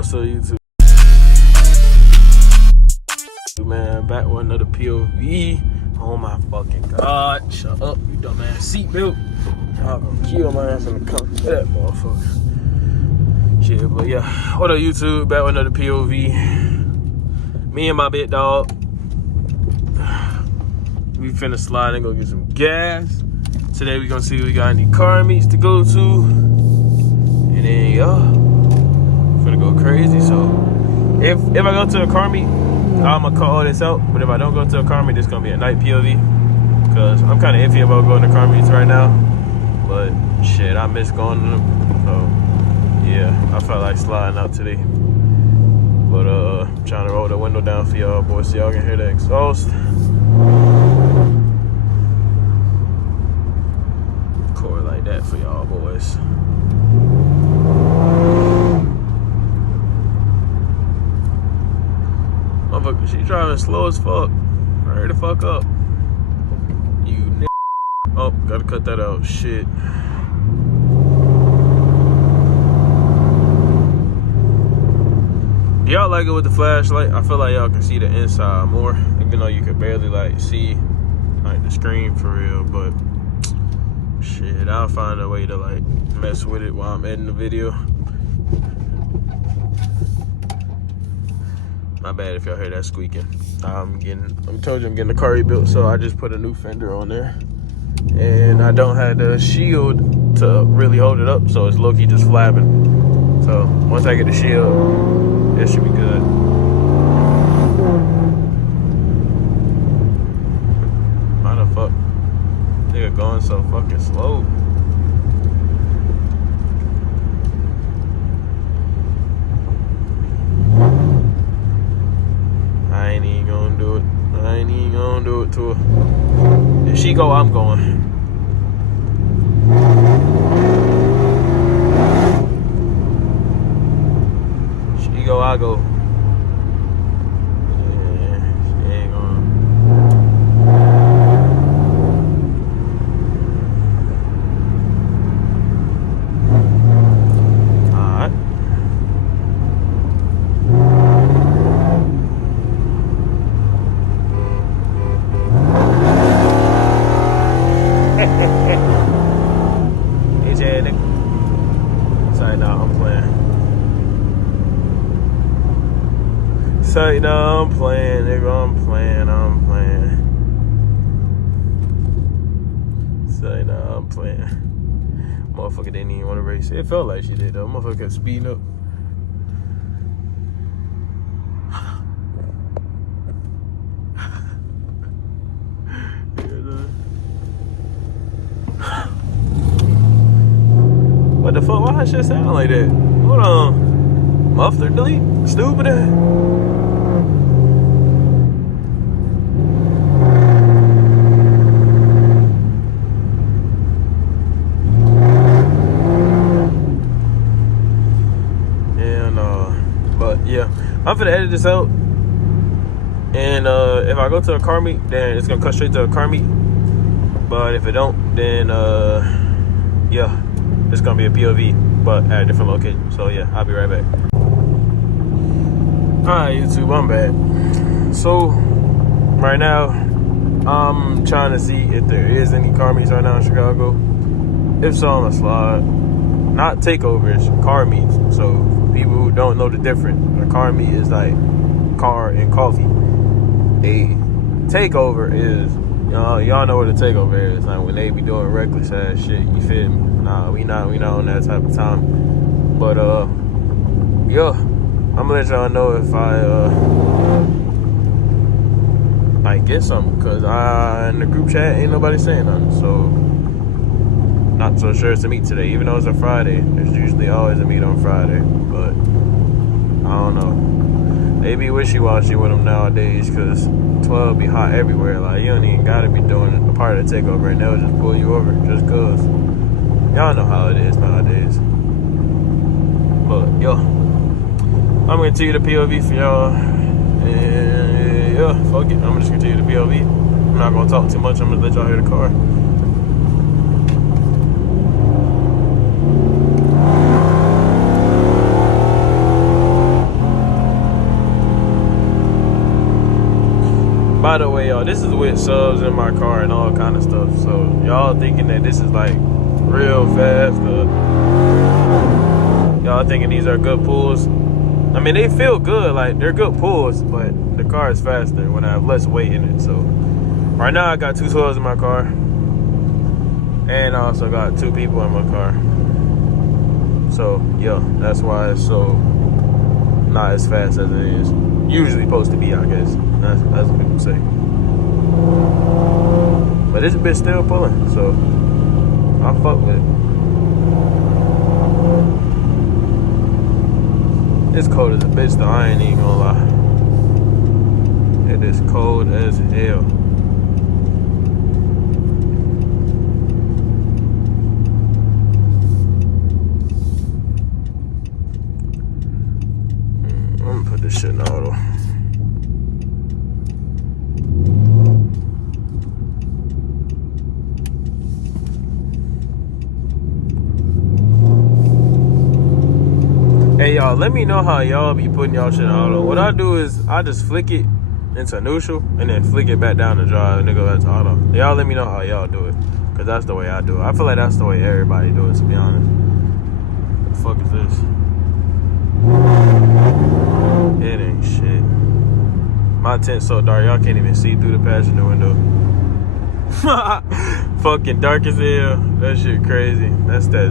What's up, YouTube? Man, back with another POV. Oh my fucking god. Shut up, you dumbass. Seatbelt. Y'all gonna kill my ass in the car. That motherfucker. Shit, but yeah. What up, YouTube? Back with another POV. Me and my big dog. We finna slide and go get some gas. Today we gonna see if we got any car meets to go to. And then, finna go crazy. So, if I go to a car meet, I'ma call all this out. But if I don't go to a car meet, it's gonna be a night POV. Cause I'm kinda iffy about going to car meets right now. But shit, I miss going to them. So yeah, I felt like sliding out today. But I'm trying to roll the window down for y'all boys so y'all can hear the exhaust. Core like that for y'all boys. Motherfucker, she driving slow as fuck. Hurry the fuck up. You n***. Oh, gotta cut that out. Shit. Do y'all like it with the flashlight? I feel like y'all can see the inside more, even though you could barely like see like the screen for real. But shit, I'll find a way to like mess with it while I'm editing the video. My bad if y'all hear that squeaking. I told you I'm getting the car rebuilt, so I just put a new fender on there. And I don't have the shield to really hold it up, so it's low-key just flapping. So once I get the shield, it should be good. Why the fuck? Nigga going so fucking slow. I ain't even gonna do it. I ain't even gonna do it to her. If she go, I'm going. She go, I go. Yeah, she ain't going. Alright. Say no, I'm playing. Say no, I'm playing, nigga. I'm playing. Say no, I'm playing. Motherfucker didn't even want to race. It felt like she did though. Motherfucker kept speeding up. What the fuck? Why that shit sound like that? Hold on. Muffler delete? Stupid ass. Yeah, no. But yeah, I'm finna edit this out. And if I go to a car meet, then it's gonna cut straight to a car meet. But if it don't, then yeah. It's gonna be a POV, but at a different location. So yeah, I'll be right back. Alright, YouTube, I'm back. So right now, I'm trying to see if there is any car meets right now in Chicago. If so, I'm gonna slide. Not takeovers, car meets. So for people who don't know the difference, a car meet is like car and coffee. A takeover is, y'all know what a takeover is. Like when they be doing reckless ass shit, you feel me? Nah, we not on that type of time. But yeah, I'm gonna let y'all know if I get something, cause in the group chat ain't nobody saying nothing. So not so sure it's a meet today, even though it's a Friday. There's usually always a meet on Friday, but I don't know. They be wishy-washy with them nowadays, cause 12 be hot everywhere. Like you don't even gotta be doing a part of the takeover, and they'll just pull you over just cause. Y'all know how it is nowadays. But yo, I'm gonna continue the POV for y'all. And yeah, fuck it. I'm gonna just continue the POV. I'm not gonna talk too much. I'm gonna let y'all hear the car. the way, y'all, this is with subs in my car and all kind of stuff. So y'all thinking that this is like real fast, y'all thinking these are good pulls. I mean, they feel good, like they're good pulls, but the car is faster when I have less weight in it. So right now I got 2 12s in my car, and I also got 2 people in my car. So yeah, that's why it's so not as fast as it is usually supposed to be, I guess. That's what people say. But this bitch still pulling, so I fuck with it. It's cold as a bitch though, I ain't even gonna lie. It is cold as hell. I'm gonna put this shit in auto. Hey y'all, let me know how y'all be putting y'all shit in auto. What I do is I just flick it into neutral and then flick it back down to drive and then go back to auto. Y'all let me know how y'all do it, cause that's the way I do it. I feel like that's the way everybody do it, to be honest. What the fuck is this? It ain't shit. My tent's so dark, y'all can't even see through the passenger window. Fucking dark as hell. That shit crazy. That's that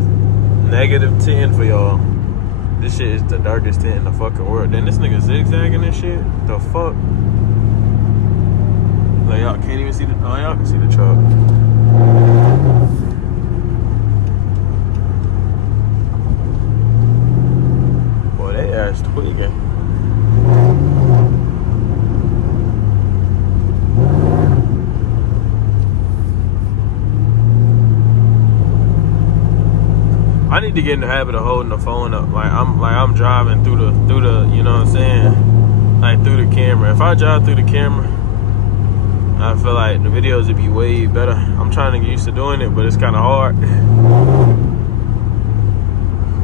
-10 for y'all. This shit is the darkest tent in the fucking world. Then this nigga zigzagging and shit. The fuck? Like y'all can't even see the. Oh, y'all can see the truck. Boy, they ass tweaking. I need to get in the habit of holding the phone up. Like I'm driving through the, you know what I'm saying? Like through the camera. If I drive through the camera, I feel like the videos would be way better. I'm trying to get used to doing it, but it's kind of hard.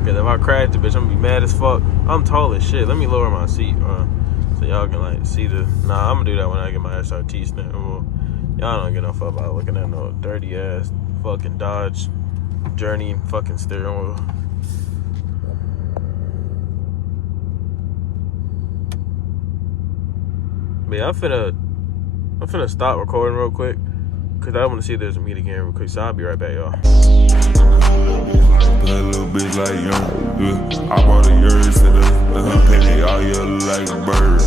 Cause if I crash the bitch, I'm gonna be mad as fuck. I'm tall as shit. Let me lower my seat, so y'all can like see the. Nah, I'm gonna do that when I get my SRT stamp. Y'all don't get no fuck about looking at no dirty ass fucking Dodge Journey fucking steering wheel. But yeah, I'm finna stop recording real quick, cause I want to see if there's a meet again real quick. So I'll be right back, y'all. That little bitch like young, yeah. I bought a yard, said let her pay me all year like a bird.